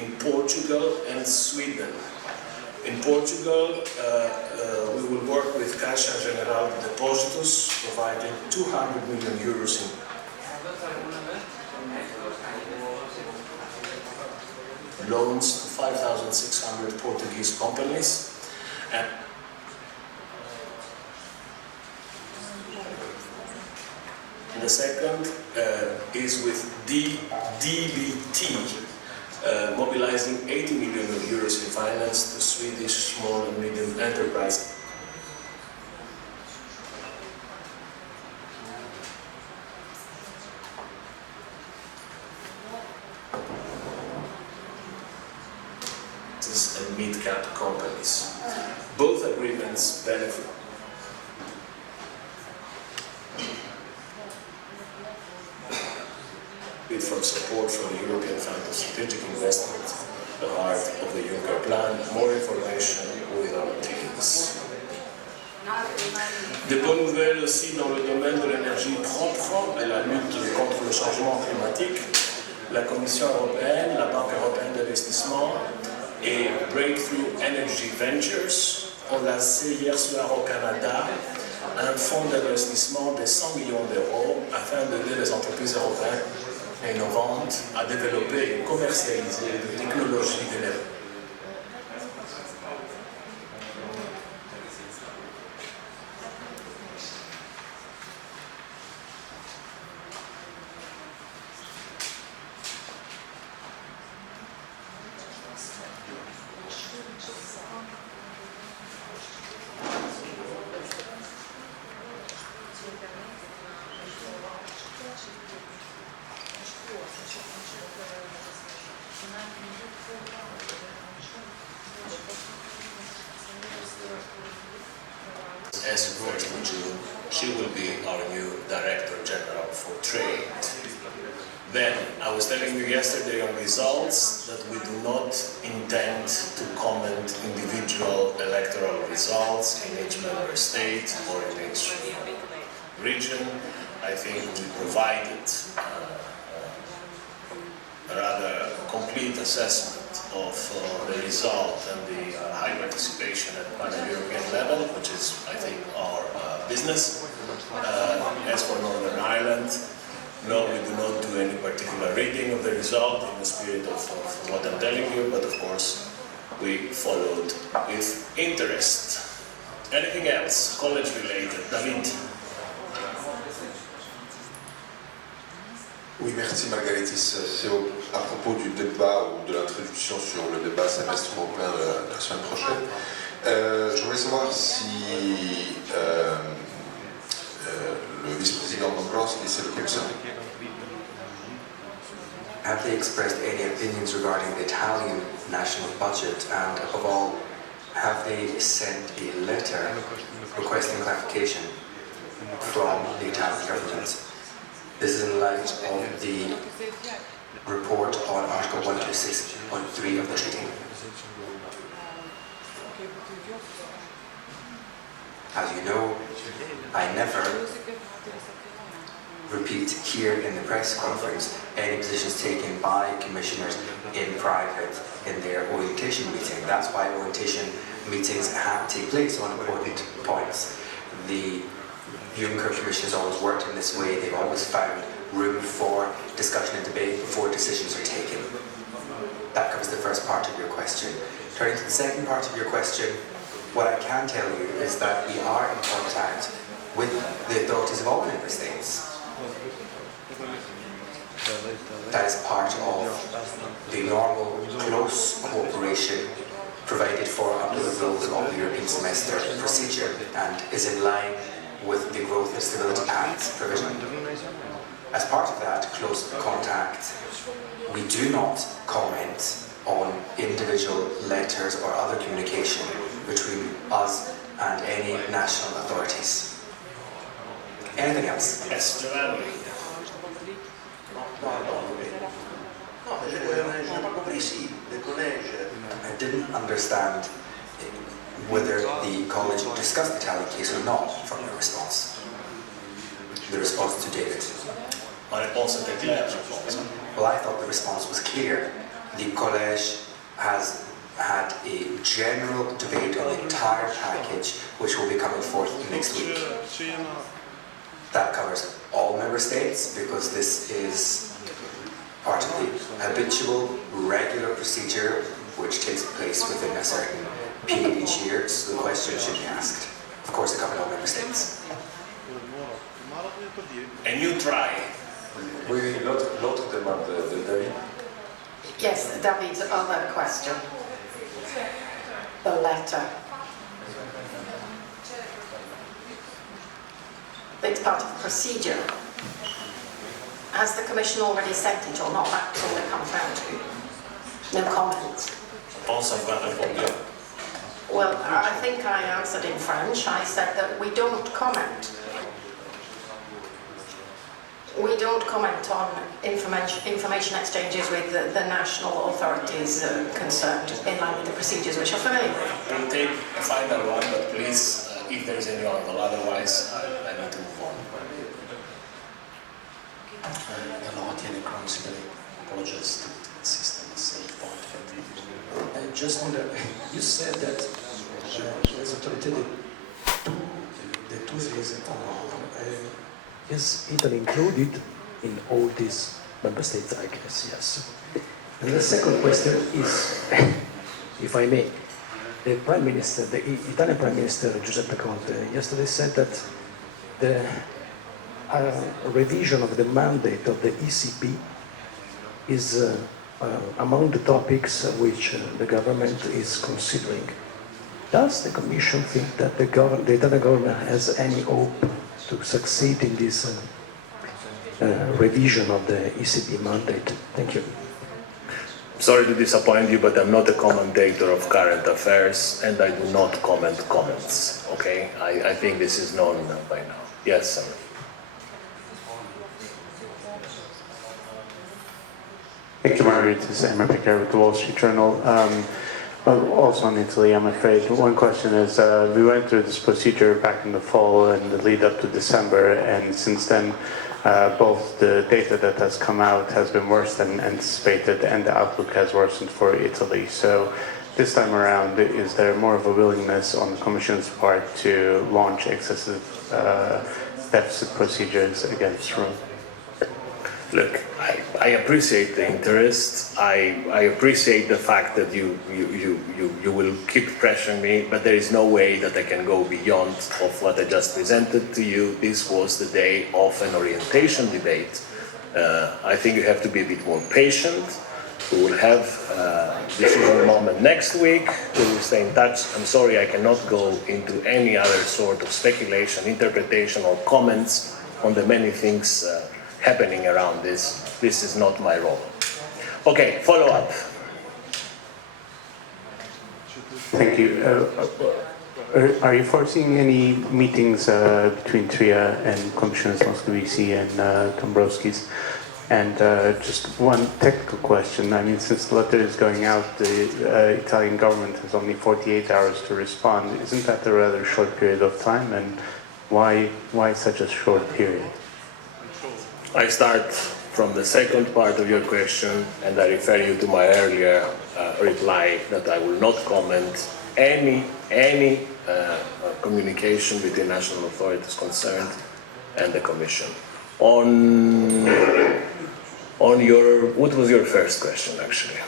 in Portugal and Sweden. In Portugal, we will work with Caixa Geral de Depósitos, providing 200 million euros in loans to 5,600 Portuguese companies. And the second is with DBT, mobilizing 80 million euros in finance to Swedish small and medium enterprises. And mid-cap companies. Both agreements benefit from support from the European Fund of Strategic Investment, the heart of the Juncker Plan. More information with our teams. Des bonnes nouvelles aussi dans le domaine de l'énergie propre et la lutte contre le changement climatique. La Commission européenne, la Banque européenne d'investissement et Breakthrough Energy Ventures ont lancé hier soir au Canada un fonds d'investissement de 100 millions d'euros afin d'aider les entreprises européennes innovantes à développer et commercialiser des technologies d'énergie. As reported in June, she will be our new Director General for Trade. Then, I was telling you yesterday on results that we do not intend to comment individual electoral results in each member state or in each region. I think we provided a rather complete assessment of the result and the high participation at pan-European level, which is, I think, our business. As for Northern Ireland, no, we do not do any particular reading of the result in the spirit of what I'm telling you, but of course we followed with interest. Anything else, college-related? David? Oui, merci Margaritis. C'est à propos du débat ou de l'introduction sur le débat semestre européen de la semaine prochaine. Je voulais savoir si le vice-président Dombrovskis et le commissaire have they expressed any opinions regarding the Italian national budget, and above all, have they sent a letter requesting clarification from the Italian government? This is in light of the report on Article 126.3 of the treaty. As you know, I never repeat here in the press conference any positions taken by commissioners in private in their orientation meeting. That's why orientation meetings have to take place on important points. The Juncker Commission has always worked in this way. They've always found room for discussion and debate before decisions are taken. That covers the first part of your question. Turning to the second part of your question, what I can tell you is that we are in contact with the authorities of all member states. That is part of the normal close cooperation provided for under the rules of the European semester procedure and is in line with the Growth and Stability Pact's provision. As part of that close contact, we do not comment on individual letters or other communication between us and any national authorities. Anything else? Yes, Giovanni. I didn't understand whether the college discussed the Italian case or not from your response. The response to David. Ma réponse était claire, je pense. Well, I thought the response was clear. The College has had a general debate on the entire package, which will be coming forth next week. That covers all member states, because this is part of the habitual, regular procedure which takes place within a certain period each year, so the question should be asked. Of course, it covers all member states. And you try. Oui, l'autre demande de David. Yes, David's other question. The letter. It's part of the procedure. Has the Commission already sent it or not? That's all it comes down to. No comments. Well, I think I answered in French. I said that we don't comment. We don't comment on information exchanges with the national authorities concerned in line with the procedures which are familiar with. We'll take a final one, but please, if there is any angle, otherwise I need to move on. Allora tiene chronically apologies to insist on the same point. I just wonder, you said that les autorités de tous les États membres, is Italy included in all these member states? I guess yes. And the second question is, if I may, the Prime Minister, the Italian Prime Minister Giuseppe Conte yesterday said that the revision of the mandate of the ECB is among the topics which the government is considering. Does the Commission think that the Italian government has any hope to succeed in this revision of the ECB mandate? Thank you. Sorry to disappoint you, but I'm not a commentator of current affairs, and I do not comment comments, okay? I think this is known by now. Yes, sir. Thank you, Margaret. This is Emma Picker with the Wall Street Journal. Also in Italy, I'm afraid. One question is, we went through this procedure back in the fall and the lead up to December, and since then, both the data that has come out has been worse than anticipated, and the outlook has worsened for Italy. So this time around, is there more of a willingness on the Commission's part to launch excessive deficit procedures against Rome? Look, I appreciate the interest. I appreciate the fact that you will keep pressuring me, but there is no way that I can go beyond of what I just presented to you. This was the day of an orientation debate. I think you have to be a bit more patient. We will have this moment next week. We will stay in touch. I'm sorry I cannot go into any other sort of speculation, interpretation, or comments on the many things happening around this. This is not my role. Okay, follow up. Thank you. Are you foreseeing any meetings between Tria and Commissioners Moscovici and Dombrovskis? And just one technical question. I mean, since the letter is going out, the Italian government has only 48 hours to respond. Isn't that a rather short period of time? And why such a short period? I start from the second part of your question, and I refer you to my earlier reply that I will not comment any communication between national authorities concerned and the Commission. On your, what was your first question actually?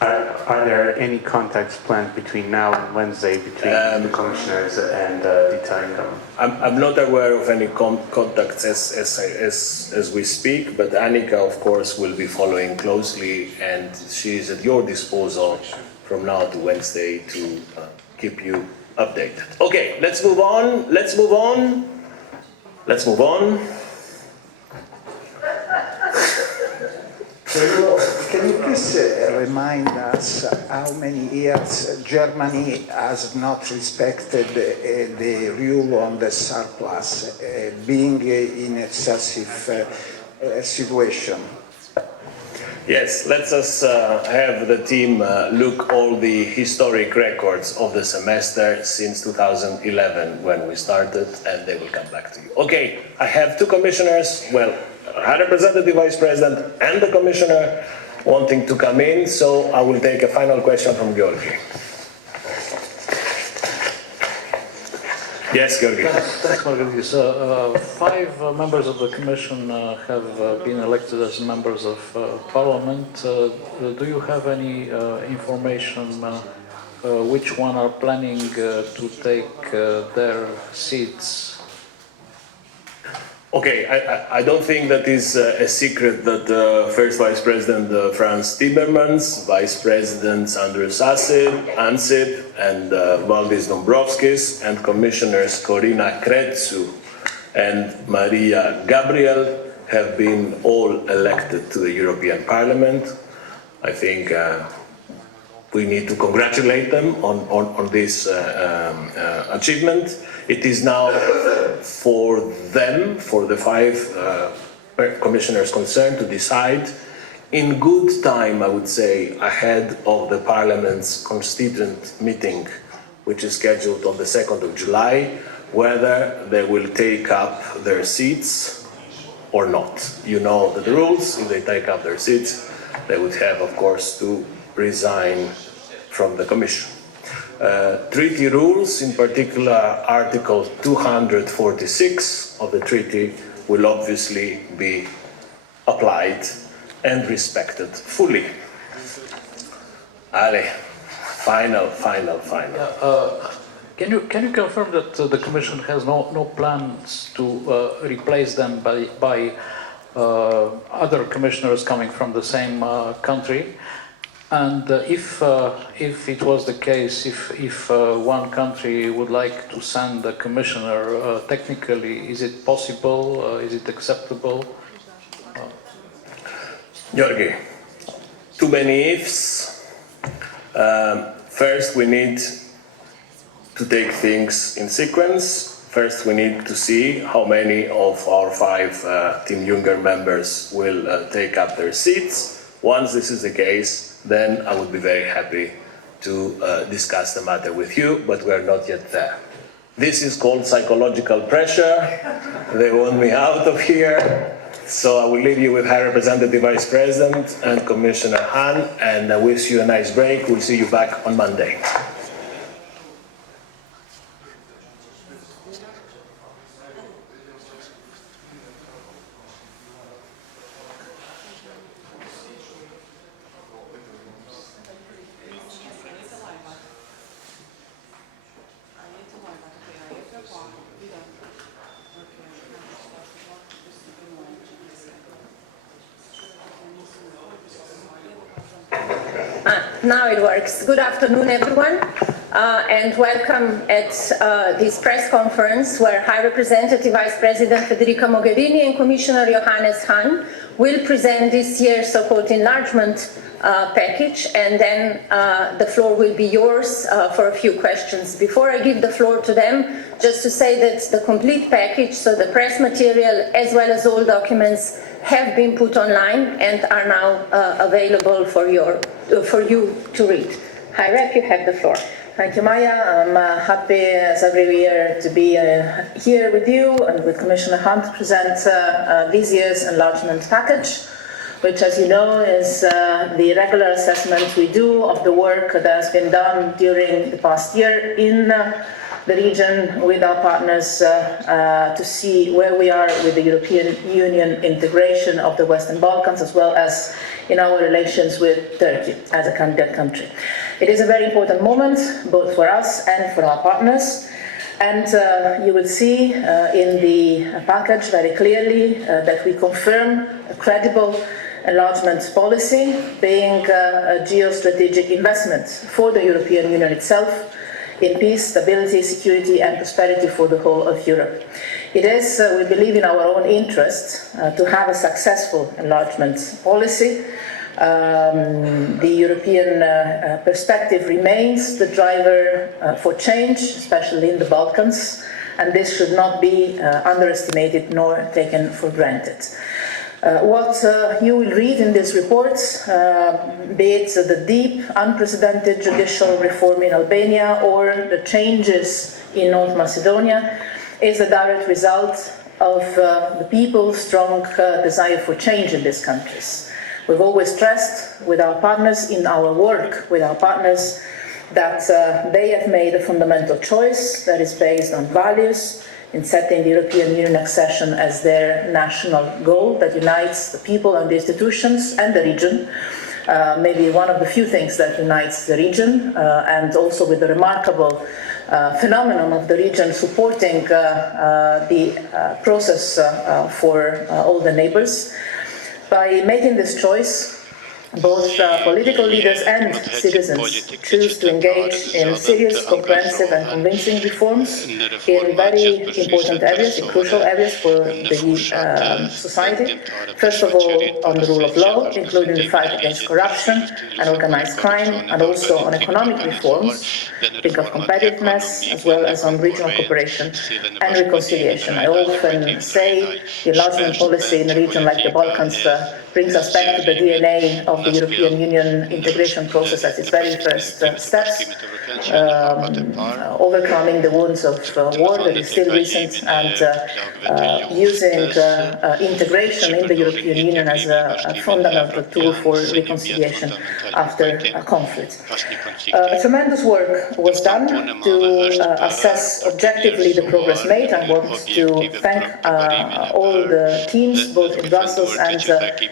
Are there any contacts planned between now and Wednesday between the commissioners and the Italian government? I'm not aware of any contacts as we speak, but Annika, of course, will be following closely, and she is at your disposal from now to Wednesday to keep you updated. Okay, let's move on. Can you please remind us how many years Germany has not respected the rule on the surplus, being in excessive situation? Yes, let us have the team look all the historic records of the semester since 2011 when we started, and they will come back to you. Okay, I have two commissioners. Well, High Representative Vice President and the Commissioner wanting to come in, so I will take a final question from Georgi. Yes, Georgi. Thanks, Margaris. 5 members of the Commission have been elected as members of Parliament. Do you have any information which one are planning to take their seats? Okay, I don't think that is a secret that First Vice President Franz Timmermans, Vice Presidents Andrus Ansip and Valdis Dombrovskis, and Commissioners Corina Crețu and Maria Gabriel have been all elected to the European Parliament. I think we need to congratulate them on this achievement. It is now for them, for the 5 commissioners concerned, to decide in good time, I would say, ahead of the Parliament's constituent meeting, which is scheduled on the 2nd of July, whether they will take up their seats or not. You know the rules. If they take up their seats, they would have, of course, to resign from the Commission. Treaty rules, in particular Article 246 of the treaty, will obviously be applied and respected fully. Ale, final. Can you confirm that the Commission has no plans to replace them by other commissioners coming from the same country? And if it was the case, if one country would like to send a commissioner, technically, is it possible? Is it acceptable? Georgi, too many ifs. First, we need to take things in sequence. First, we need to see how many of our 5 Team Juncker members will take up their seats. Once this is the case, then I would be very happy to discuss the matter with you, but we are not yet there. This is called psychological pressure. They want me out of here. So I will leave you with High Representative Vice President and Commissioner Hahn, and I wish you a nice break. We'll see you back on Monday. Now it works. Good afternoon, everyone, and welcome at this press conference where High Representative Vice President Federica Mogherini and Commissioner Johannes Hahn will present this year's so-called enlargement package, and then the floor will be yours for a few questions. Before I give the floor to them, just to say that the complete package, so the press material as well as all documents, have been put online and are now available for you to read. Hi, Rep, you have the floor. Thank you, Maya. I'm happy, as every year, to be here with you and with Commissioner Hahn to present this year's enlargement package, which, as you know, is the regular assessment we do of the work that has been done during the past year in the region with our partners to see where we are with the European Union integration of the Western Balkans, as well as in our relations with Turkey as a candidate country. It is a very important moment, both for us and for our partners. And you will see in the package very clearly that we confirm a credible enlargement policy being a geostrategic investment for the European Union itself in peace, stability, security and prosperity for the whole of Europe. It is, we believe, in our own interest to have a successful enlargement policy. The European perspective remains the driver for change, especially in the Balkans, and this should not be underestimated nor taken for granted. What you will read in this report, be it the deep, unprecedented judicial reform in Albania or the changes in North Macedonia, is a direct result of the people's strong desire for change in these countries. We've always stressed with our partners in our work with our partners that they have made a fundamental choice that is based on values in setting the European Union accession as their national goal that unites the people and the institutions and the region. Maybe one of the few things that unites the region, and also with the remarkable phenomenon of the region supporting the process for all the neighbors. By making this choice, both political leaders and citizens choose to engage in serious, comprehensive and convincing reforms in very important areas, in crucial areas for the society. First of all, on the rule of law, including the fight against corruption and organized crime, and also on economic reforms, think of competitiveness, as well as on regional cooperation and reconciliation. I often say the enlargement policy in a region like the Balkans brings us back to the DNA of the European Union integration process at its very first steps, overcoming the wounds of war that is still recent, and using integration in the European Union as a fundamental tool for reconciliation after a conflict. Tremendous work was done to assess objectively the progress made. I want to thank all the teams, both in Brussels and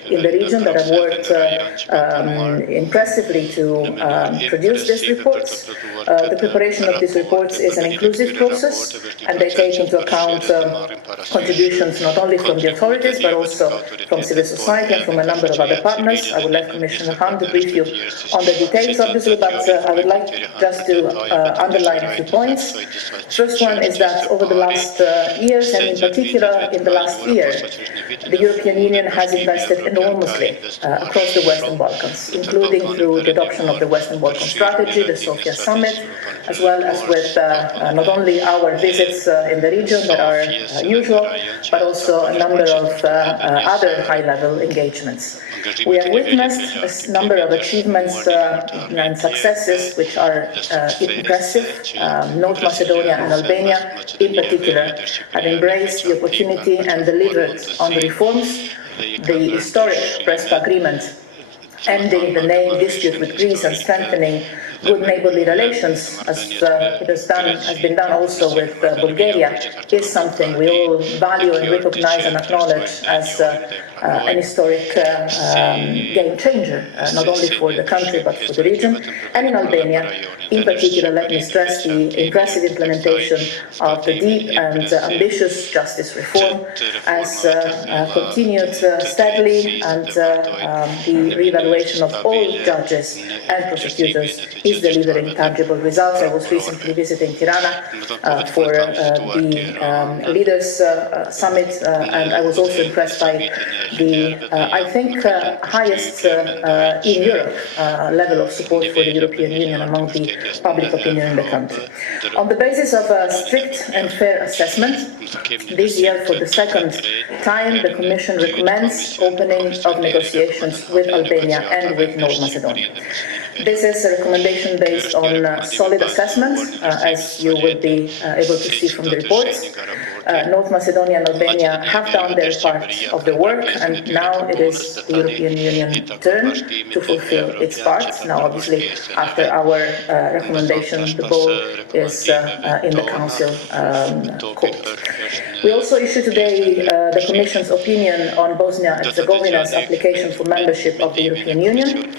in the region, that have worked impressively to produce these reports. The preparation of these reports is an inclusive process, and they take into account contributions not only from the authorities, but also from civil society and from a number of other partners. I will let Commissioner Hahn brief you on the details, obviously, but I would like just to underline a few points. First one is that over the last years, and in particular in the last year, the European Union has invested enormously across the Western Balkans, including through the adoption of the Western Balkan Strategy, the Shefja Summit, as well as with not only our visits in the region that are usual, but also a number of other high-level engagements. We have witnessed a number of achievements and successes which are impressive. North Macedonia and Albania, in particular, have embraced the opportunity and delivered on the reforms. The historic Prespa agreement, ending the name dispute with Greece and strengthening good neighborly relations, as it has been done also with Bulgaria, is something we all value and recognize and acknowledge as an historic game changer, not only for the country but for the region. And in Albania, in particular, let me stress the impressive implementation of the deep and ambitious justice reform as continued steadily, and the reevaluation of all judges and prosecutors is delivering tangible results. I was recently visiting Tirana for the Leaders Summit, and I was also impressed by the, I think, highest in Europe level of support for the European Union among the public opinion in the country. On the basis of a strict and fair assessment, this year, for the second time, the Commission recommends opening of negotiations with Albania and with North Macedonia. This is a recommendation based on solid assessment, as you will be able to see from the reports. North Macedonia and Albania have done their part of the work, and now it is the European Union turn to fulfill its part. Now, obviously, after our recommendation, the ball is in the Council court. We also issued today the Commission's opinion on Bosnia and Herzegovina's application for membership of the European Union.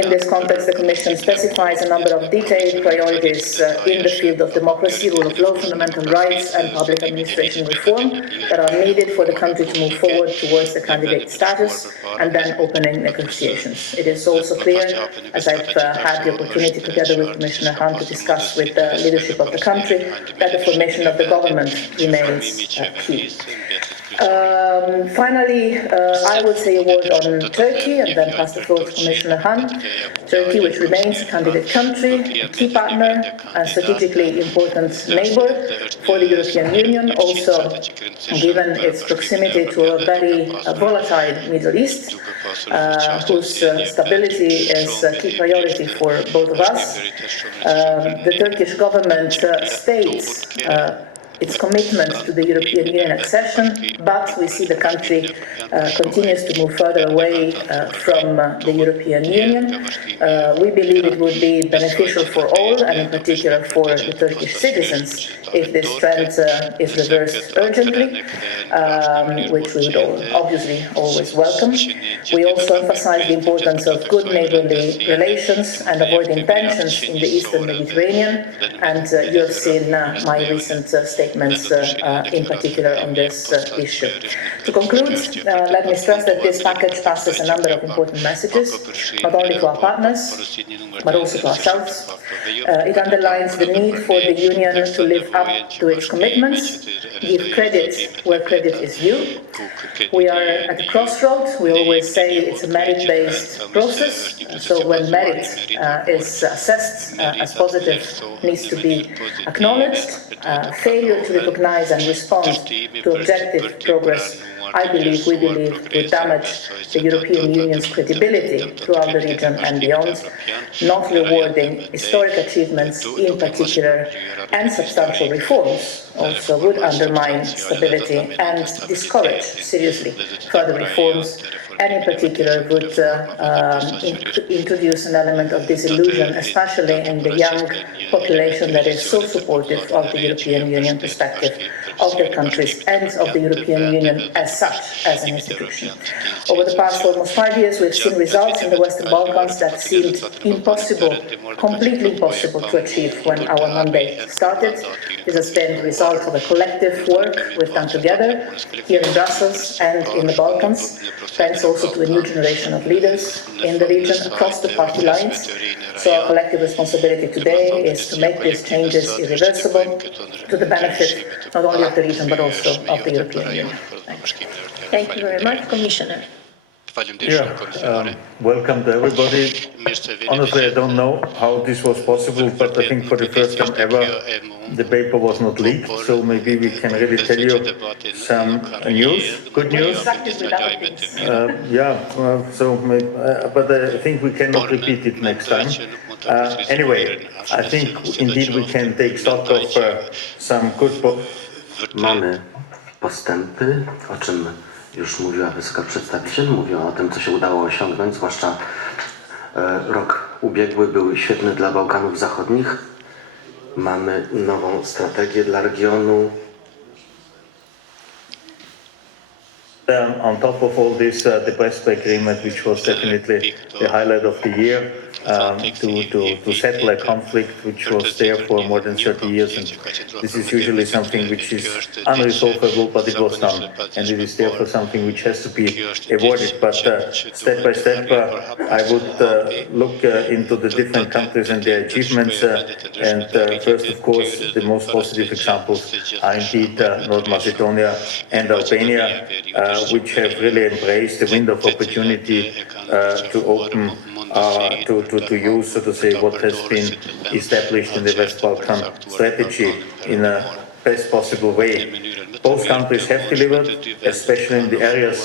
In this context, the Commission specifies a number of detailed priorities in the field of democracy, rule of law, fundamental rights and public administration reform that are needed for the country to move forward towards the candidate status and then opening negotiations. It is also clear, as I've had the opportunity together with Commissioner Hahn to discuss with the leadership of the country, that the formation of the government remains key. Finally, I will say a word on Turkey and then pass the floor to Commissioner Hahn. Turkey, which remains a candidate country, a key partner, and strategically important neighbor for the European Union, also given its proximity to a very volatile Middle East, whose stability is a key priority for both of us. The Turkish government states its commitment to the European Union accession, but we see the country continues to move further away from the European Union. We believe it would be beneficial for all, and in particular for the Turkish citizens, if this trend is reversed urgently, which we would obviously always welcome. We also emphasize the importance of good neighbourly relations and avoiding tensions in the Eastern Mediterranean, and you have seen my recent statements in particular on this issue. To conclude, let me stress that this package passes a number of important messages, not only to our partners, but also to ourselves. It underlines the need for the Union to live up to its commitments, give credit where credit is due. We are at a crossroads. We always say it's a merit-based process, so when merit is assessed as positive, needs to be acknowledged. Failure to recognize and respond to objective progress, we believe, would damage the European Union's credibility throughout the region and beyond. Not rewarding historic achievements in particular and substantial reforms also would undermine stability and discourage seriously further reforms, and in particular would introduce an element of disillusion, especially in the young population that is so supportive of the European Union perspective of their countries and of the European Union as such, as an institution. Over the past almost 5 years, we've seen results in the Western Balkans that seemed impossible, completely impossible to achieve when our mandate started. This has been the result of a collective work we've done together here in Brussels and in the Balkans, thanks also to a new generation of leaders in the region across the party lines. So our collective responsibility today is to make these changes irreversible to the benefit not only of the region but also of the European Union. Thank you very much, Commissioner. Welcome to everybody. Honestly, I don't know how this was possible, but I think for the first time ever, the paper was not leaked, so maybe we can really tell you some news, good news. But I think we cannot repeat it next time. Anyway, I think indeed we can take stock of some good... Mamy postępy, o czym już mówiła wysoka przedstawiciel, mówiła o tym, co się udało osiągnąć, zwłaszcza rok ubiegły był świetny dla Bałkanów Zachodnich. Mamy nową strategię dla regionu. On top of all this, the Prespa agreement, which was definitely the highlight of the year, to settle a conflict which was there for more than 30 years. And this is usually something which is unresolvable, but it was done. And it is therefore something which has to be avoided. But step by step, I would look into the different countries and their achievements. And first, of course, the most positive examples are indeed North Macedonia and Albania, which have really embraced the window of opportunity to open, to use, so to say, what has been established in the West Balkan strategy in a best possible way. Both countries have delivered, especially in the areas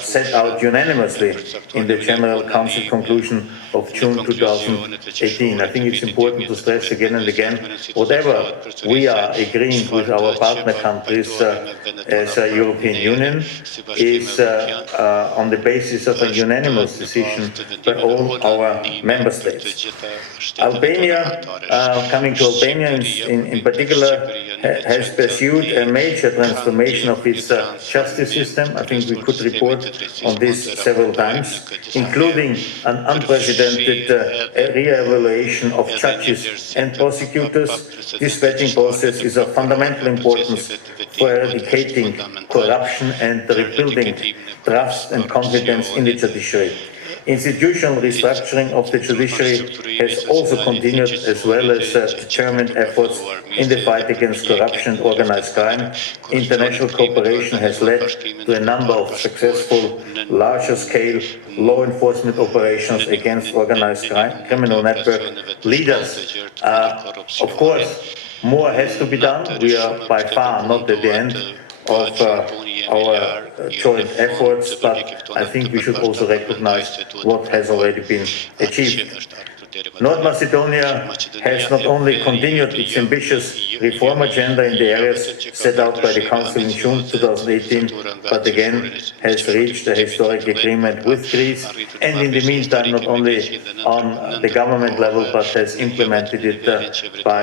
set out unanimously in the General Council conclusion of June 2018. I think it's important to stress again and again, whatever we are agreeing with our partner countries as a European Union is on the basis of a unanimous decision by all our member states. Albania, coming to Albania in particular, has pursued a major transformation of its justice system. I think we could report on this several times, including an unprecedented re-evaluation of judges and prosecutors. This vetting process is of fundamental importance for eradicating corruption and rebuilding trust and confidence in the judiciary. Institutional restructuring of the judiciary has also continued, as well as determined efforts in the fight against corruption and organized crime. International cooperation has led to a number of successful, larger-scale law enforcement operations against organized crime, criminal network leaders. Of course, more has to be done. We are by far not at the end of our joint efforts, but I think we should also recognize what has already been achieved. North Macedonia has not only continued its ambitious reform agenda in the areas set out by the Council in June 2018, but again has reached a historic agreement with Greece, and in the meantime not only on the government level, but has implemented it by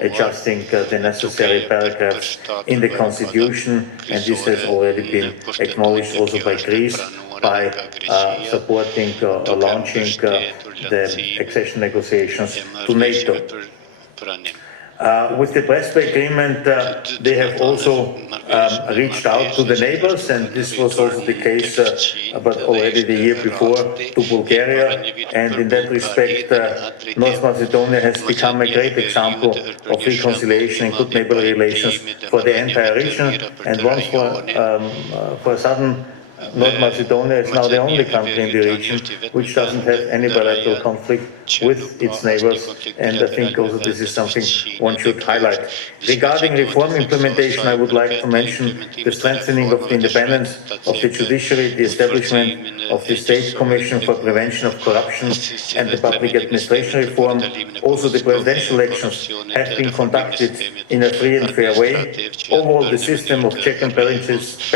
adjusting the necessary paragraphs in the constitution, and this has already been acknowledged also by Greece by supporting or launching the accession negotiations to NATO. With the Prespa agreement, they have also reached out to the neighbors, and this was also the case, but already the year before, to Bulgaria. And in that respect, North Macedonia has become a great example of reconciliation and good neighborly relations for the entire region. And once for a sudden, North Macedonia is now the only country in the region which doesn't have any bilateral conflict with its neighbors, and I think also this is something one should highlight. Regarding reform implementation, I would like to mention the strengthening of the independence of the judiciary, the establishment of the State Commission for Prevention of Corruption and the public administration reform. Also, the presidential elections have been conducted in a free and fair way. Overall, the system of check and balances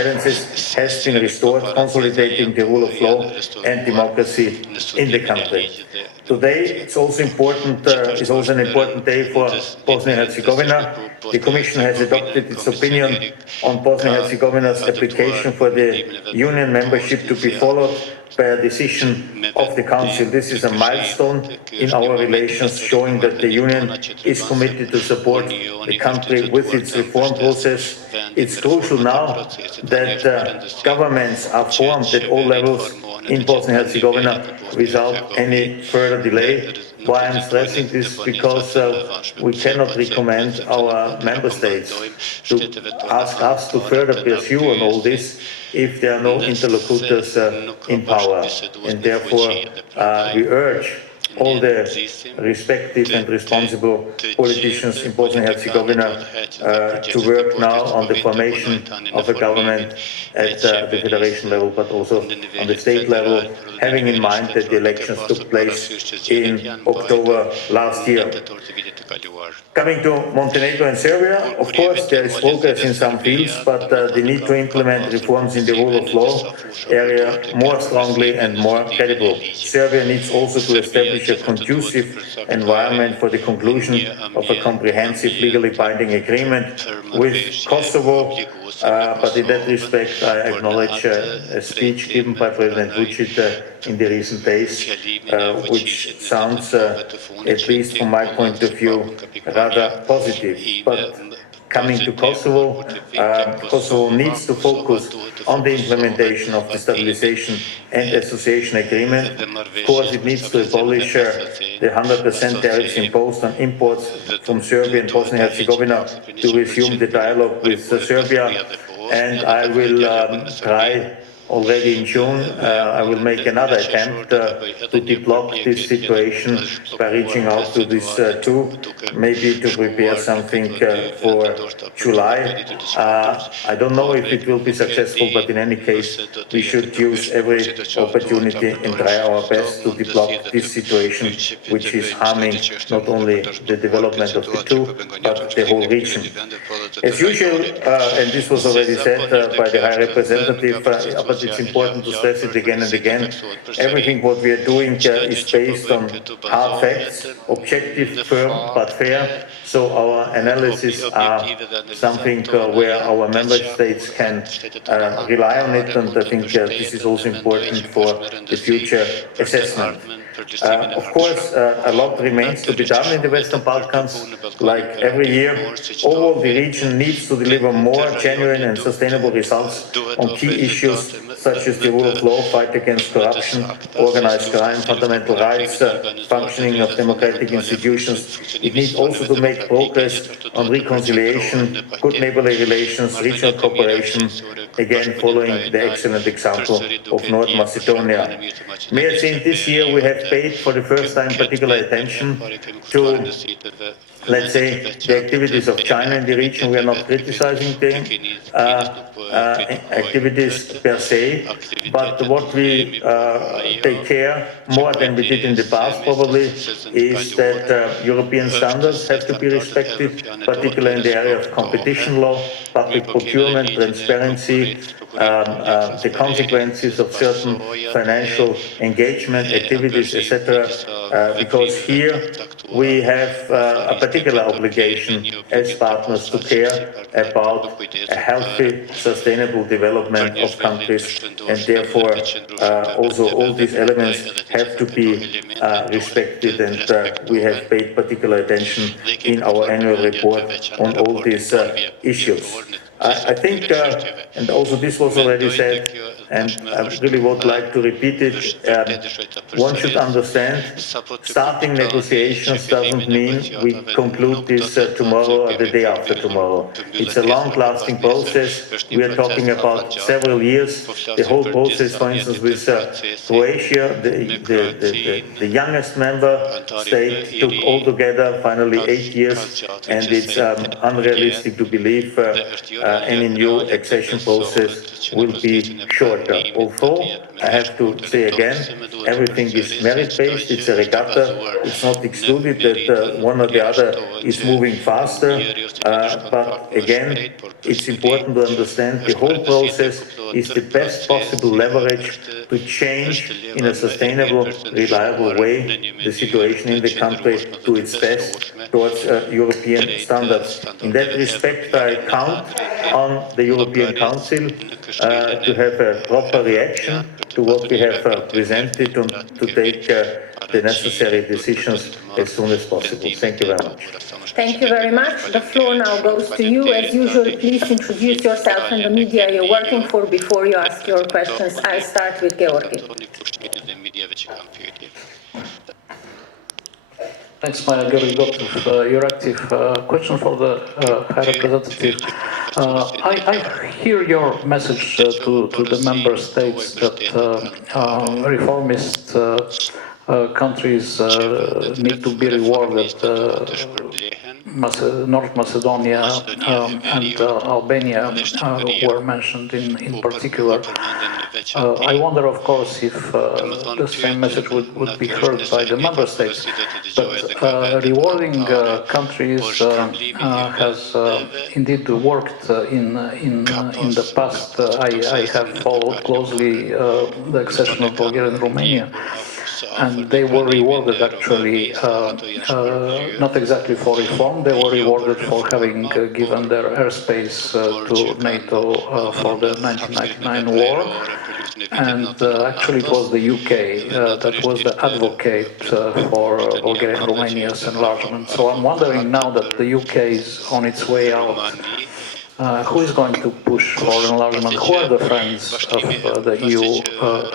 has been restored, consolidating the rule of law and democracy in the country. Today, it's also important. Is also an important day for Bosnia and Herzegovina. The Commission has adopted its opinion on Bosnia and Herzegovina's application for the Union membership to be followed by a decision of the Council. This is a milestone in our relations, showing that the Union is committed to support the country with its reform process. It's crucial now that governments are formed at all levels in Bosnia and Herzegovina without any further delay. Why I'm stressing this? Because we cannot recommend our member states to ask us to further pursue on all this if there are no interlocutors in power. And therefore, we urge all the respective and responsible politicians in Bosnia and Herzegovina to work now on the formation of a government at the federation level, but also on the state level, having in mind that the elections took place in October last year. Coming to Montenegro and Serbia, of course, there is progress in some fields, but they need to implement reforms in the rule of law area more strongly and more credible. Serbia needs also to establish a conducive environment for the conclusion of a comprehensive legally binding agreement with Kosovo. But in that respect, I acknowledge a speech given by President Vučić in the recent days, which sounds, at least from my point of view, rather positive. But coming to Kosovo, Kosovo needs to focus on the implementation of the Stabilization and Association Agreement. Of course, it needs to abolish the 100% tariffs imposed on imports from Serbia and Bosnia and Herzegovina, to resume the dialogue with Serbia, and I will try already in June, I will make another attempt to deblock this situation by reaching out to these two, maybe to prepare something for July. I don't know if it will be successful, but in any case, we should use every opportunity and try our best to deblock this situation, which is harming not only the development of the two, but the whole region. As usual, and this was already said by the High Representative, but it's important to stress it again and again, everything what we are doing is based on hard facts, objective, firm, but fair. So our analysis are something where our member states can rely on it, and I think this is also important for the future assessment. Of course, a lot remains to be done in the Western Balkans. Like every year, overall the region needs to deliver more genuine and sustainable results on key issues such as the rule of law, fight against corruption, organized crime, fundamental rights, functioning of democratic institutions. It needs also to make progress on reconciliation, good neighborly relations, regional cooperation, again following the excellent example of North Macedonia. May I say this year we have paid for the first time particular attention to, let's say, the activities of China in the region. We are not criticizing the activities per se, but what we take care more than we did in the past probably is that European standards have to be respected, particularly in the area of competition law, public procurement, transparency, the consequences of certain financial engagement activities, etc. Because here we have a particular obligation as partners to care about a healthy, sustainable development of countries, and therefore also all these elements have to be respected, and we have paid particular attention in our annual report on all these issues. I think, and also this was already said, and I really would like to repeat it, one should understand starting negotiations doesn't mean we conclude this tomorrow or the day after tomorrow. It's a long-lasting process. We are talking about several years. The whole process, for instance, with Croatia, the youngest member state, took altogether finally 8 years, and it's unrealistic to believe any new accession process will be shorter. Although, I have to say again, everything is merit-based, it's a regatta, it's not excluded that one or the other is moving faster, but again, it's important to understand the whole process is the best possible leverage to change in a sustainable, reliable way the situation in the country to its best towards European standards. In that respect, I count on the European Council to have a proper reaction to what we have presented and to take the necessary decisions as soon as possible. Thank you very much. Thank you very much. The floor now goes to you. As usual, please introduce yourself and the media you're working for before you ask your questions. I'll start with Georgi. Thanks, Maya Georgi, your active question for the High Representative. I hear your message to the member states that reformist countries need to be rewarded. North Macedonia and Albania were mentioned in particular. I wonder, of course, if the same message would be heard by the member states. But rewarding countries has indeed worked in the past. I have followed closely the accession of Bulgaria and Romania, and they were rewarded actually not exactly for reform. They were rewarded for having given their airspace to NATO for the 1999 war. And actually it was the UK that was the advocate for Bulgaria and Romania's enlargement. So I'm wondering now that the UK is on its way out, who is going to push for enlargement? Who are the friends of the EU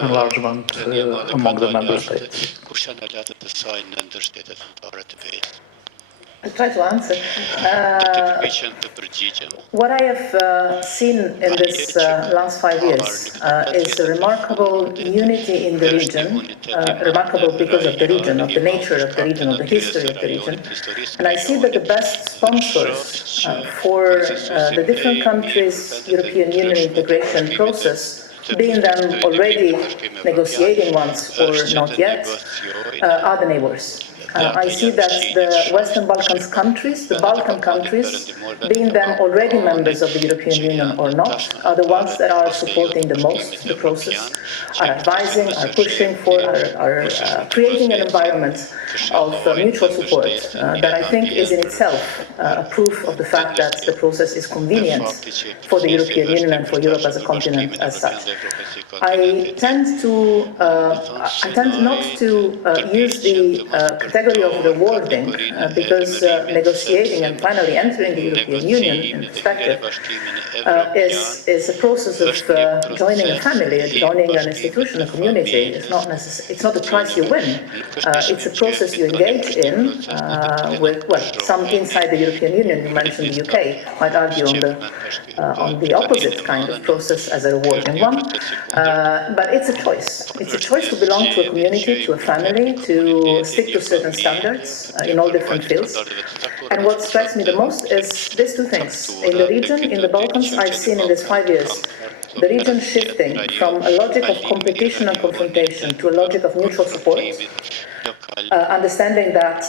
enlargement among the member states? I'll try to answer. What I have seen in this last 5 years is a remarkable unity in the region, remarkable because of the region, of the nature of the region, of the history of the region. And I see that the best sponsors for the different countries' European Union integration process, being them already negotiating ones or not yet, are the neighbors. I see that the Western Balkans countries, the Balkan countries, being them already members of the European Union or not, are the ones that are supporting the most the process, are advising, are pushing for, are creating an environment of mutual support that I think is in itself a proof of the fact that the process is convenient for the European Union and for Europe as a continent as such. I tend not to use the category of rewarding because negotiating and finally entering the European Union in perspective is a process of joining a family, joining an institution, a community. It's not a prize you win. It's a process you engage in with, well, some inside the European Union. You mentioned the UK, might argue on the opposite kind of process as a rewarding one. But it's a choice. It's a choice to belong to a community, to a family, to stick to certain standards in all different fields. And what strikes me the most is these two things. In the region, in the Balkans, I've seen in these 5 years the region shifting from a logic of competition and confrontation to a logic of mutual support, understanding that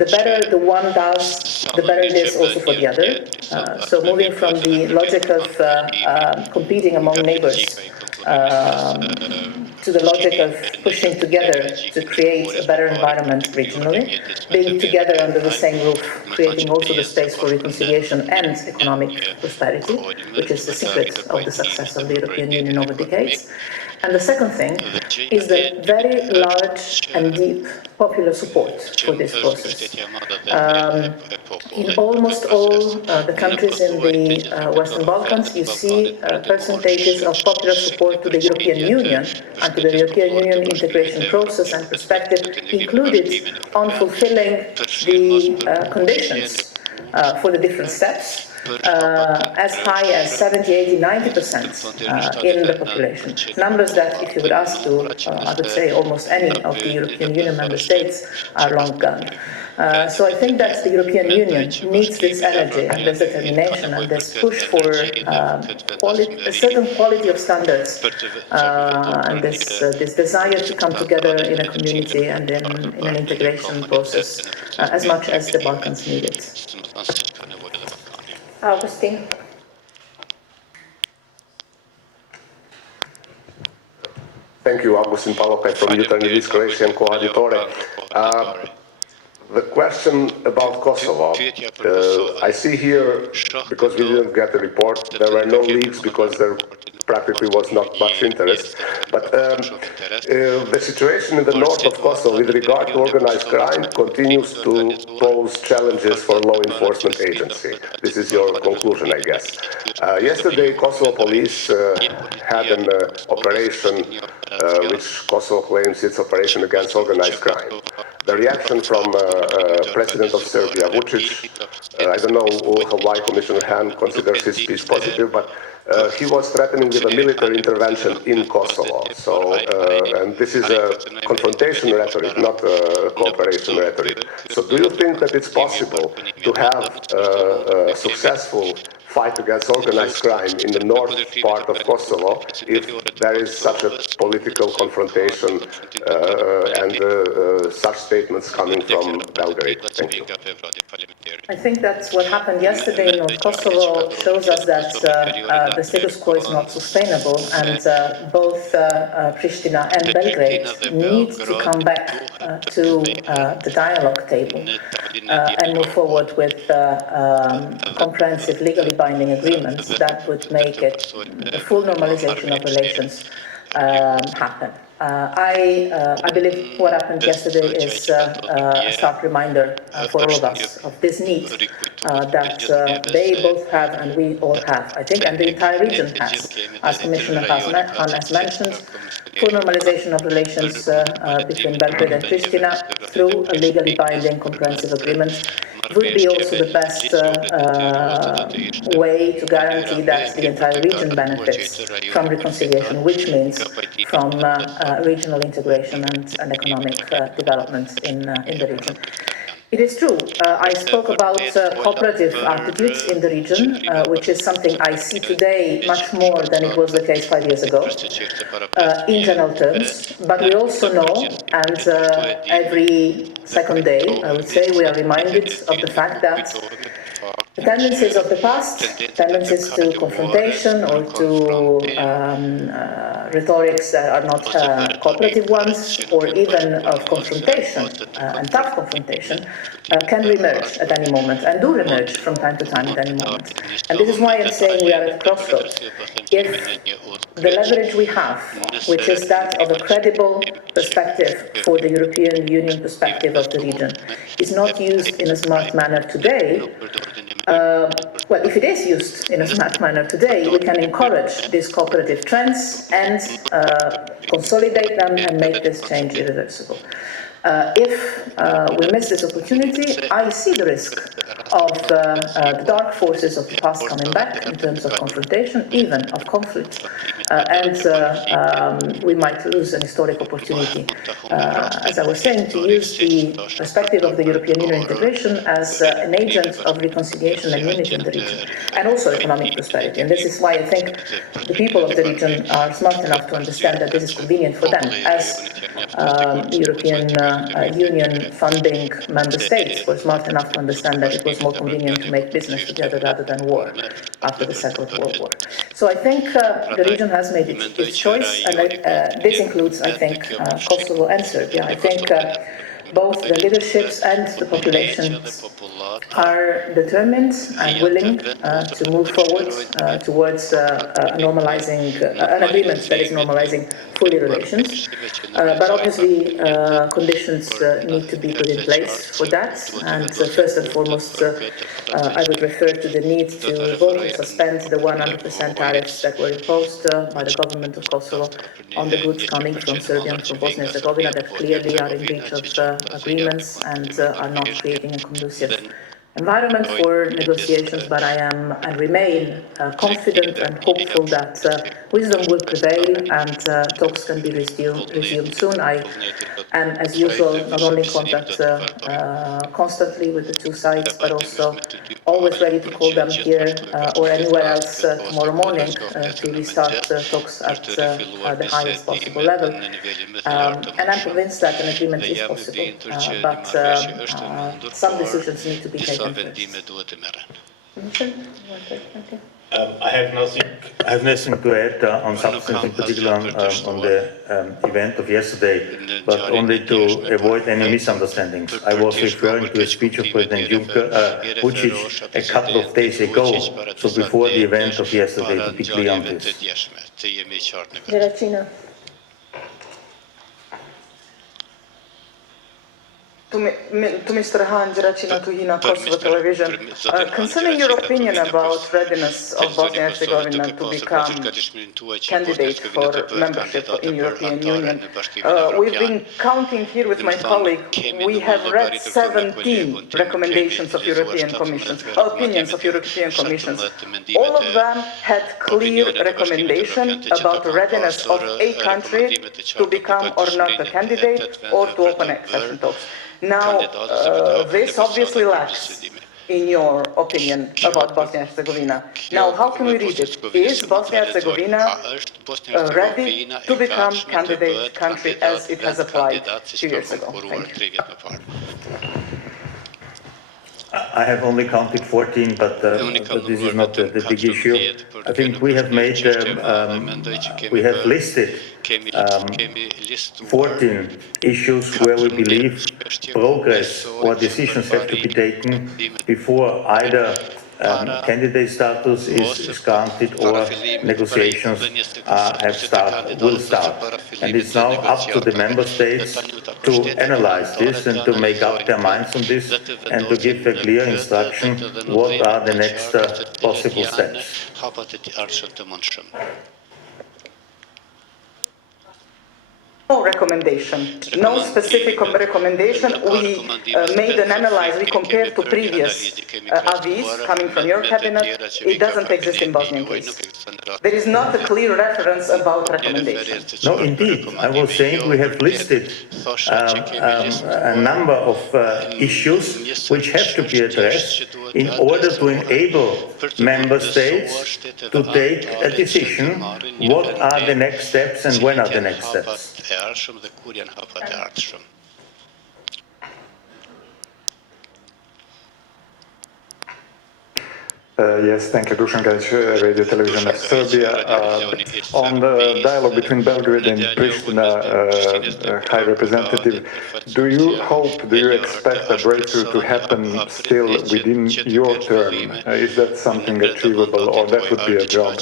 the better the one does, the better it is also for the other. So moving from the logic of competing among neighbors to the logic of pushing together to create a better environment regionally, being together under the same roof, creating also the space for reconciliation and economic prosperity, which is the secret of the success of the European Union over decades. And the second thing is the very large and deep popular support for this process. In almost all the countries in the Western Balkans, you see percentages of popular support to the European Union and to the European Union integration process and perspective included on fulfilling the conditions for the different steps. As high as 70, 80, 90% in the population. Numbers that, if you would ask to, I would say almost any of the European Union member states are long gone. So I think that the European Union needs this energy and this determination and this push for a certain quality of standards and this desire to come together in a community and in an integration process as much as the Balkans need it. Augustine. Thank you, Augustin Palopet from Jutarnji Croatian Coaditore. The question about Kosovo, I see here, because we didn't get a report, there were no leaks because there practically was not much interest. But the situation in the north of Kosovo with regard to organized crime continues to pose challenges for law enforcement agency. This is your conclusion, I guess. Yesterday, Kosovo police had an operation which Kosovo claims it's operation against organized crime. The reaction from President of Serbia, Vučić, I don't know why Commissioner Hahn considers his speech positive, but he was threatening with a military intervention in Kosovo. So, and this is a confrontation rhetoric, not a cooperation rhetoric. So do you think that it's possible to have a successful fight against organized crime in the north part of Kosovo if there is such a political confrontation and such statements coming from Belgrade? Thank you. I think that what happened yesterday in North Kosovo shows us that the status quo is not sustainable, and both Pristina and Belgrade need to come back to the dialogue table and move forward with comprehensive, legally binding agreements that would make it the full normalization of relations happen. I believe what happened yesterday is a stark reminder for all of us of this need that they both have and we all have, I think, and the entire region has, as Commissioner Hahn has mentioned, full normalization of relations between Belgrade and Pristina through a legally binding comprehensive agreement would be also the best way to guarantee that the entire region benefits from reconciliation, which means from regional integration and economic development in the region. It is true. I spoke about cooperative attitudes in the region, which is something I see today much more than it was the case 5 years ago, in general terms. But we also know, and every second day, I would say, we are reminded of the fact that The tendencies of the past, tendencies to confrontation or to rhetorics that are not cooperative ones, or even of confrontation and tough confrontation, can reemerge at any moment and do reemerge from time to time at any moment. And this is why I'm saying we are at a crossroads. If the leverage we have, which is that of a credible perspective for the European Union perspective of the region, is not used in a smart manner today, well, if it is used in a smart manner today, we can encourage these cooperative trends and consolidate them and make this change irreversible. If we miss this opportunity, I see the risk of the dark forces of the past coming back in terms of confrontation, even of conflict, and we might lose an historic opportunity, as I was saying, to use the perspective of the European Union integration as an agent of reconciliation and unity in the region, and also economic prosperity. And this is why I think the people of the region are smart enough to understand that this is convenient for them, as the European Union funding member states were smart enough to understand that it was more convenient to make business together rather than war after the Second World War. So I think the region has made its choice, and this includes, I think, Kosovo and Serbia. I think both the leaderships and the populations are determined and willing to move forward towards normalizing an agreement that is normalizing fully relations. But obviously, conditions need to be put in place for that. And first and foremost, I would refer to the need to revoke or suspend the 100% tariffs that were imposed by the government of Kosovo on the goods coming from Serbia and from Bosnia and Herzegovina that clearly are in breach of agreements and are not creating a conducive environment for negotiations, but I am and remain confident and hopeful that wisdom will prevail and talks can be resumed soon. I am, as usual, not only in contact constantly with the two sides, but also always ready to call them here or anywhere else tomorrow morning to restart talks at the highest possible level. And I'm convinced that an agreement is possible, but some decisions need to be taken first. I have nothing to add on substance, in particular on the event of yesterday, but only to avoid any misunderstandings. I was referring to a speech of President Vučić a couple of days ago, so before the event of yesterday, to be clear on this. To Mr. Han, Jirachina Tuhina, Kosovo Television. Concerning your opinion about readiness of Bosnia and Herzegovina to become candidate for membership in European Union, we've been counting here with my colleague. We have read 17 recommendations of European Commission, opinions of European Commissions. All of them had clear recommendation about the readiness of a country to become or not a candidate or to open accession talks. Now, this obviously lacks, in your opinion, about Bosnia and Herzegovina. Now, how can we read it? Is Bosnia and Herzegovina ready to become candidate country as it has applied 2 years ago? Thank you. I have only counted 14, but this is not the big issue. I think we have made, we have listed 14 issues where we believe progress or decisions have to be taken before either candidate status is granted or negotiations will start. And it's now up to the member states to analyze this and to make up their minds on this and to give a clear instruction what are the next possible steps. No recommendation, no specific recommendation. We made an analysis, we compared to previous avis coming from your cabinet. It doesn't exist in Bosnian case. There is not a clear reference about recommendation. No, indeed. I was saying we have listed a number of issues which have to be addressed in order to enable member states to take a decision what are the next steps and when are the next steps. Yes, thank you. Dusan Gajic, Radio Television of Serbia. On the dialogue between Belgrade and Pristina, High Representative, do you expect a breakthrough to happen still within your term? Is that something achievable, or that would be a job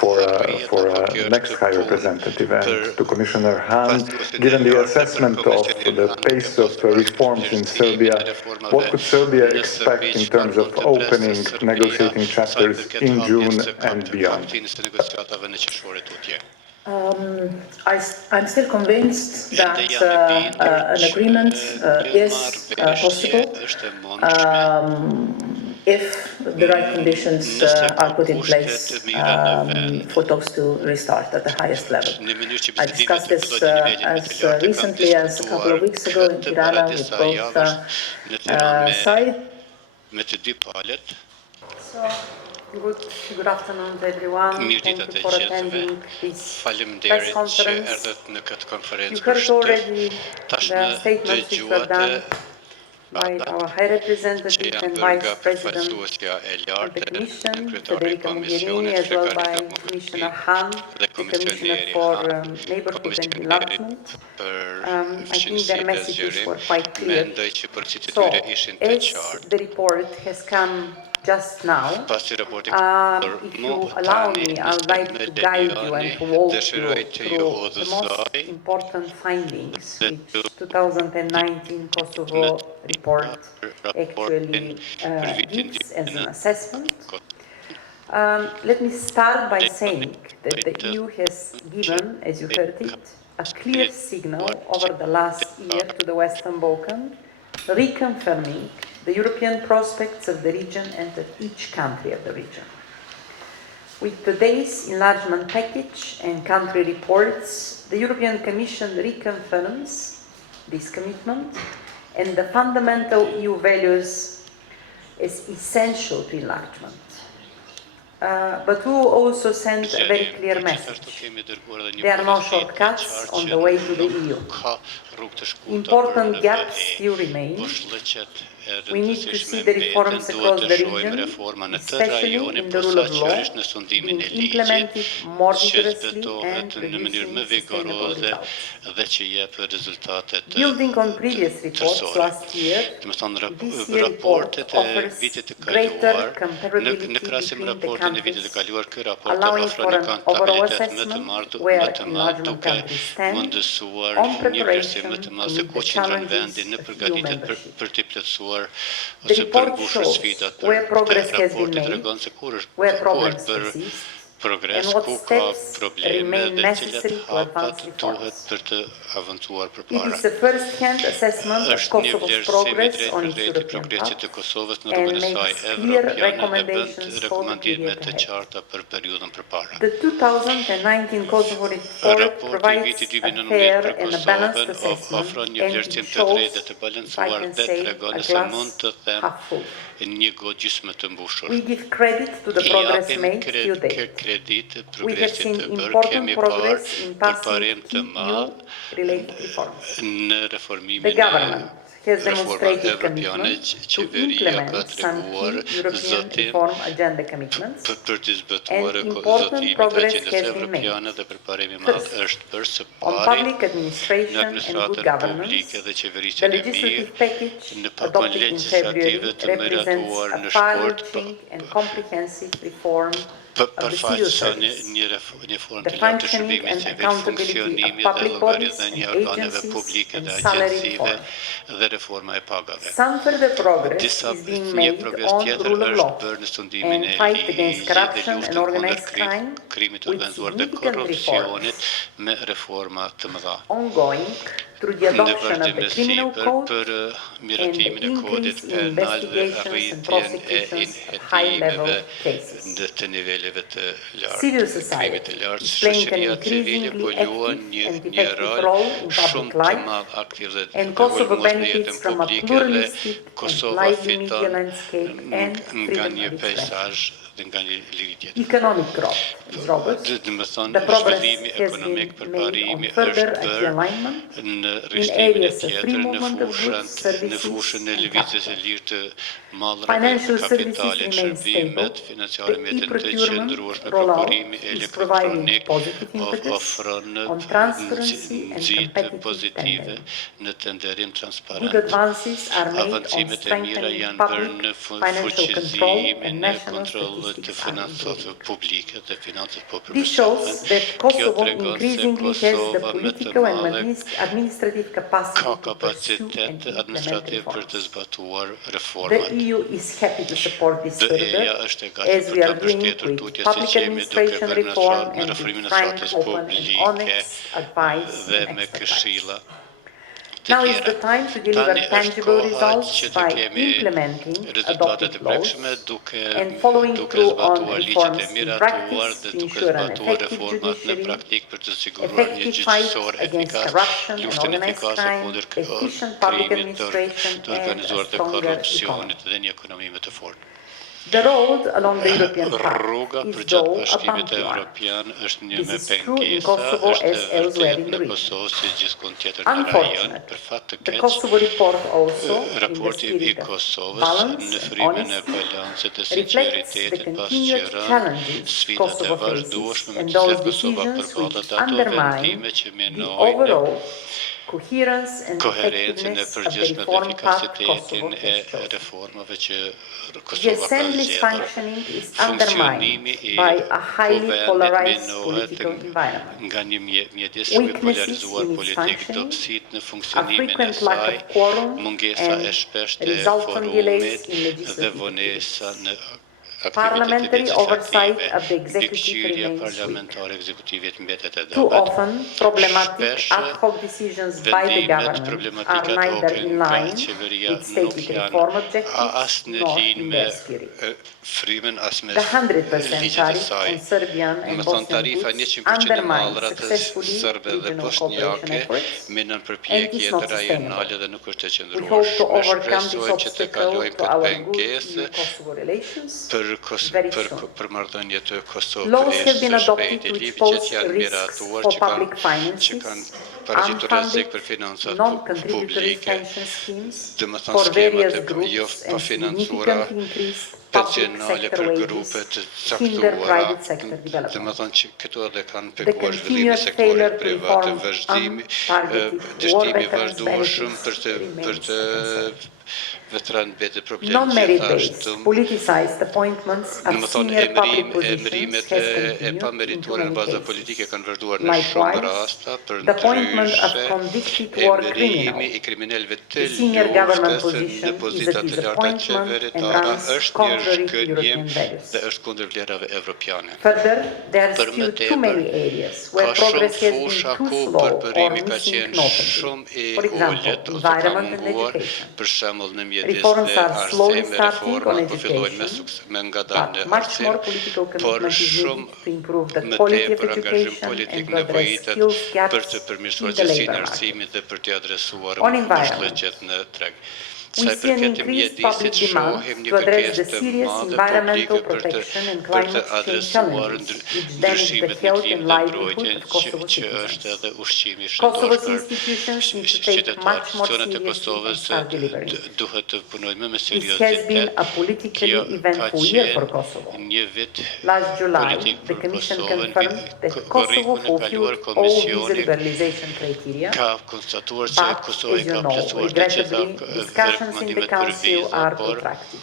for a next High Representative? And to Commissioner Hahn, given the assessment of the pace of reforms in Serbia, what could Serbia expect in terms of opening negotiating chapters in June and beyond? I'm still convinced that an agreement is possible if the right conditions are put in place for talks to restart at the highest level. I discussed this as recently as a couple of weeks ago in Tirana with both sides. Good afternoon to everyone. Thank you for attending this press conference. You heard already the statements which were done by our High Representative and Vice President of the Commission, Federica Mogherini, as well by Commissioner Hahn, the Commissioner for Neighbourhood and Enlargement. I think their messages were quite clear. So, as the report has come just now, if you allow me, I would like to guide you and to walk you through the most important findings which 2019 Kosovo report actually gives as an assessment. Let me start by saying that the EU has given, as you heard it, a clear signal over the last year to the Western Balkans, reconfirming the European prospects of the region and of each country of the region. With today's enlargement package and country reports, the European Commission reconfirms this commitment and the fundamental EU values as essential to enlargement. But we will also send a very clear message. There are no shortcuts on the way to the EU. Important gaps still remain. We need to see the reforms across the region, especially in the rule of law, being implemented more vigorously and producing sustainable results. Building on previous reports last year, this year's report offers greater comparability between the countries, allowing for an overall assessment where enlargement countries stand on preparation to meet the challenges of EU membership. The report shows where progress has been made, where problems persist, and what steps remain necessary to advance reforms. It is a first-hand assessment of Kosovo's progress on its European path and makes clear recommendations for the period ahead. The 2019 Kosovo report provides a fair and a balanced assessment, and it shows, if I can say, a glass half full. We give credit to the progress made till date. We have seen important progress in passing key EU-related reforms. The government has demonstrated commitment to implement some key European reform agenda commitments, and important progress has been made. First, on public administration and good governance, the legislative package adopted in February represents a far-reaching and comprehensive reform of the civil service, the functioning and accountability of public bodies and agencies, and salary reform. Some further progress is being made on rule of law and fight against corruption and organized crime, with significant reforms ongoing through the adoption of the criminal code and the increase in investigations and prosecutions of high-level cases. Civil society is playing an increasingly active and effective role in public life, and Kosovo benefits from a pluralistic and lively media landscape and freedom of expression. dhe nga një liri tjetër. Economic growth is robust. The progress has been made on further alignment in areas of free movement of goods, services, and capital. Financial services remain stable. The e-procurement rollout is providing positive impetus on transparency and competitive tendering. Good advances are made on strengthening public financial control and national statistics. This shows that Kosovo increasingly has the political and administrative capacity to pursue and implement reforms. The EU is happy to support this further, as we are doing with public administration reform and with frank, open and honest advice and expertise. Now is the time to deliver tangible results by implementing adopted laws and following through on reforms in practice to ensure an effective judiciary, effective fight against corruption and organized crime, efficient public administration and a stronger economy. The road along the European path is though a bumpy one. This is true in Kosovo as elsewhere in the region. Unfortunately, the Kosovo report also, in the spirit of balance and honesty, reflects the continued challenges Kosovo faces and those decisions which undermine the overall coherence and effectiveness of the reform path Kosovo has chosen. The Assembly's functioning is undermined by a highly polarized political environment. Weaknesses in its functioning, a frequent lack of quorum, and resultant delays in legislative parliamentary oversight of the executive remains weak. Too often, problematic ad hoc decisions by the government are neither in line with stated reform objectives nor in their spirit. The 100% tariff on Serbian and Bosnian goods undermines successfully regional cooperation efforts and is not sustainable. We hope to overcome this obstacle to our good EU-Kosovo relations very soon. Laws have been adopted which pose risks for public finances, unfunded, non-contributory pension schemes for various groups and significantly increased public sector wages hinder private sector development. The continued failure to reform untargeted war veterans benefits remains a concern. Non-merit-based, politicized appointments of senior public positions has continued in too many cases. Likewise, the appointment of convicted war criminals to senior government position is a disappointment and runs contrary to European values. Further, there are still too many areas where progress has been too slow or missing notably. For example, environment and education. Reforms are slowly starting on education, but much more political commitment is needed to improve the quality of education and to address skills gaps in the labor market. On environment, we see an increased public demand to address the serious environmental protection and climate change challenges which damage the health and livelihood of Kosovo citizens. Kosovo's institutions need to take much more seriously and start delivering. This has been a politically eventful year for Kosovo. Last July, the Commission confirmed that Kosovo fulfilled all visa liberalization criteria, but, as you know, regrettably, discussions in the Council are protracted.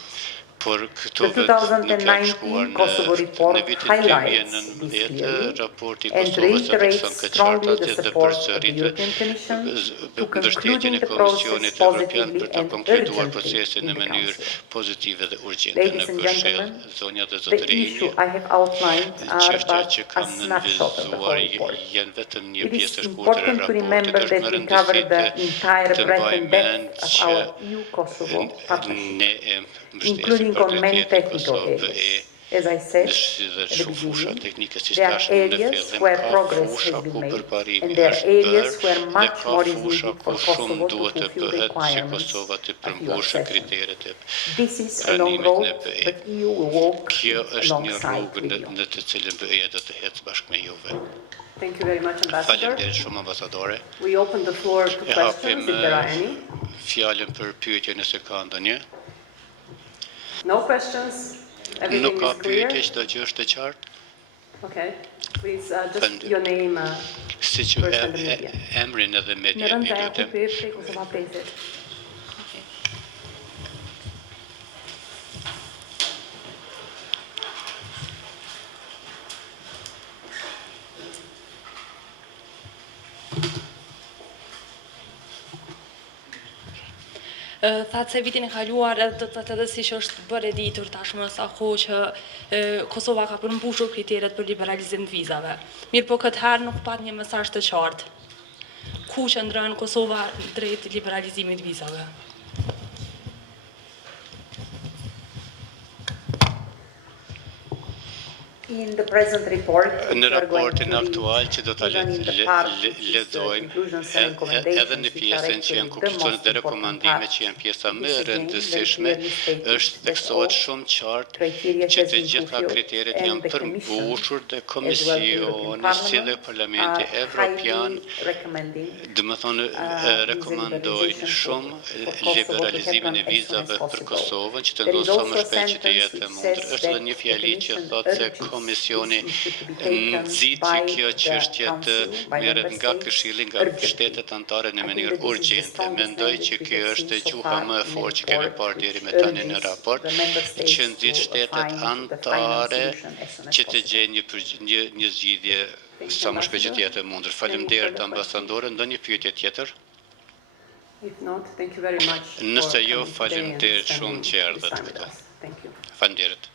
The 2019 Kosovo report highlights this clearly and reiterates strongly the support of the European Commission to concluding the process positively and urgently in the Council. Ladies and gentlemen, the issues I have outlined are but a snapshot of the whole report. It is important to remember that we cover the entire breadth and depth of our EU-Kosovo partnership, including on many technical areas. As I said Dhe at the shumë fusha beginning, teknike si there are thash në areas fillim, where ka progress fusha has been ku made, përparimi and there are është areas bërë where dhe much ka more is fusha needed ku for shumë Kosovo to duhet të fulfill the bëhet që requirements Kosova të of your përmbushë session. kriteret e This is a long pranimit road, në BE. but EU will walk Kjo it është një alongside rrugë with you. në të cilën BE do të ecë bashkë me juve. Thank you very much, Ambassador. Faleminderit shumë ambasadore. We open the floor to E questions, hapim if there are any. fjalën për pyetje nëse ka ndonjë. No questions? Everything Nuk ka is clear? pyetje, çdo gjë është e qartë. Okay. Please, just your name, Siç first and the media. emrin edhe media Në rënd një të lutem. prej Kosova Presit. Thatë se vitin e kaluar edhe do të thotë edhe siç është bërë e ditur tashmë sa kohë që Kosova ka përmbushur kriteret për liberalizim të vizave. Mirë po këtë herë nuk pat një mesazh të qartë. Ku qëndron Kosova drejt liberalizimit të vizave? In the present report, Në raportin aktual që do ta lexojmë edhe në pjesën që janë konkluzione dhe rekomandime që janë pjesa më e rëndësishme, është theksohet shumë qartë që të gjitha kriteret janë përmbushur dhe Komisioni si dhe Parlamenti Evropian, domethënë rekomandojnë shumë liberalizimin e vizave për Kosovën, që të ndodhë sa më shpejt që të jetë e mundur. Është edhe një fjali që thotë se Komisioni nxit që kjo çështje të merret nga Këshilli, nga shtetet anëtare në mënyrë urgjente. Mendoj që kjo është gjuha më e fortë që kemi parë deri më tani në raport, që nxit shtetet anëtare që të gjejnë një zgjidhje sa më shpejt që të jetë e mundur. Faleminderit ambasadore, ndonjë pyetje tjetër? If not, thank you very much. Nëse jo, faleminderit shumë që erdhët këtu. Faleminderit.